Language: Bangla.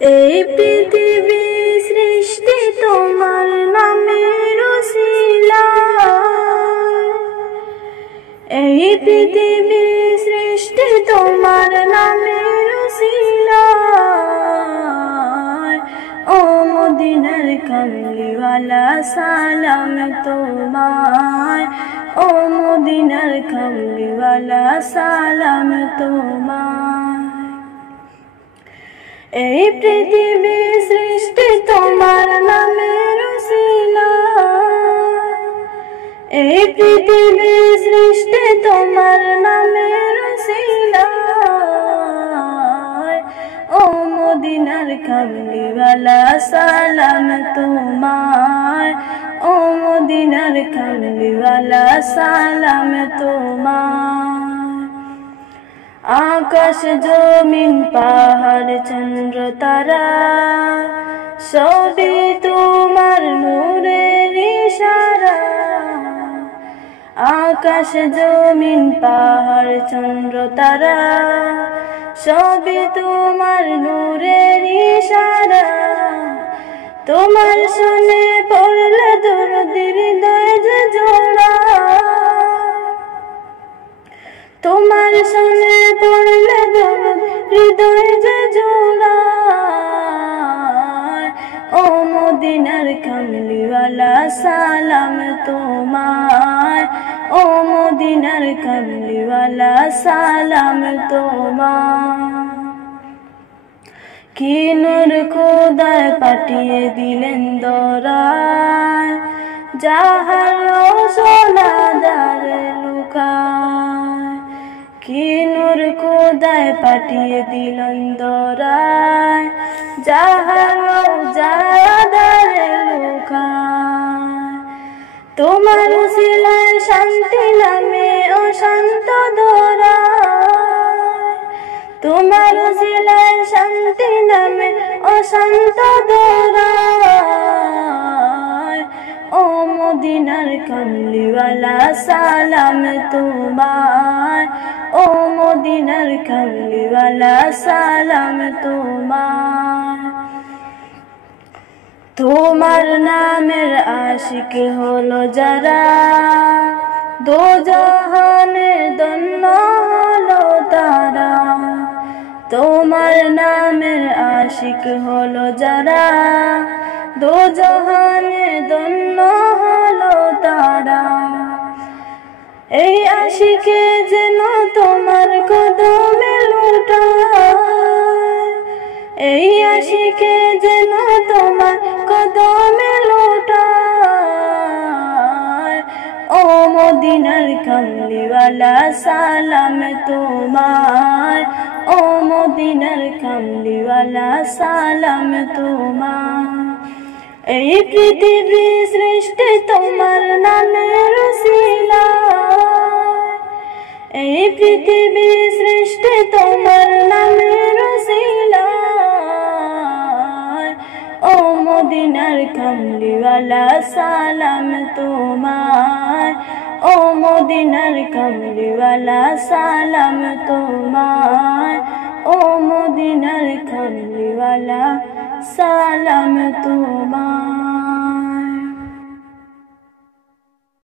এই পৃথিবী সৃষ্টি তোমার নামের উসিলায়, এই পৃথিবী সৃষ্টি তোমার নামের উসিলায়। ও মদিনার কামলিওয়ালা সালাম তোমায়, ও মদিনার কামলিওয়ালা সালাম তোমায়। এই পৃথিবী সৃষ্টি তোমার নামের উসিলায়, এই পৃথিবী সৃষ্টি তোমার নামের উসিলায়। ও মদিনার কামলিওয়ালা সালাম তোমায়, ও মদিনার কামলিওয়ালা সালাম তোমায়। আকাশ জমিন পাহাড় চন্দ্র তারা সবই তোমার নূরের ইশারা। আকাশ জমিন পাহাড় চন্দ্র তারা সবই তোমার নূরের ইশারা। তোমার শুনে পড়লে দরদি হৃদয় যে জোড়া, তোমার শুনে পড়লে হৃদয় যে জোড়া। ও মদিনার কামলিওয়ালা সালাম তোমায়, ও মদিনার কামলিওয়ালা সালাম তোমায়। কি নূর খোদায় পাঠিয়ে দিলেন দরায়, যাহার রওশনা দ্বারে লুকায়। কি নূর খোদায় পাঠিয়ে দিলেন দরায়, যাহার রওশনা দ্বারে লুকায়। তোমার উসিলায় শান্তি নামে অশান্ত দরায়, তোমার উসিলায় শান্তি নামে অশান্ত দরায়। ও মদিনার কামলিওয়ালা সালাম তোমায়, ও মদিনার কামলিওয়ালা সালাম তোমায়। তোমার নামের আশিক হলো যারা, দো জাহানের ধন্য হলো তারা। তোমার নামের আশিক হলো যারা, দো জাহানের ধন্য হলো তারা। এই আশিকে যেন তোমার কদমে লুটায়, এই আশিকে যেন তোমার কদমে লুটায়। ও মদিনার কামলিওয়ালা সালাম তোমায়, ও মদিনার কামলিওয়ালা সালাম তোমায়। এই পৃথিবী সৃষ্টি তোমার নামের উসিলায়, এই পৃথিবী সৃষ্টি তোমার নামের উসিলায়। ও মদিনার কামলিওয়ালা সালাম তোমায়, ও মদিনার কামলিওয়ালা সালাম তোমায়, ও মদিনার কামলিওয়ালা সালাম তোমায়।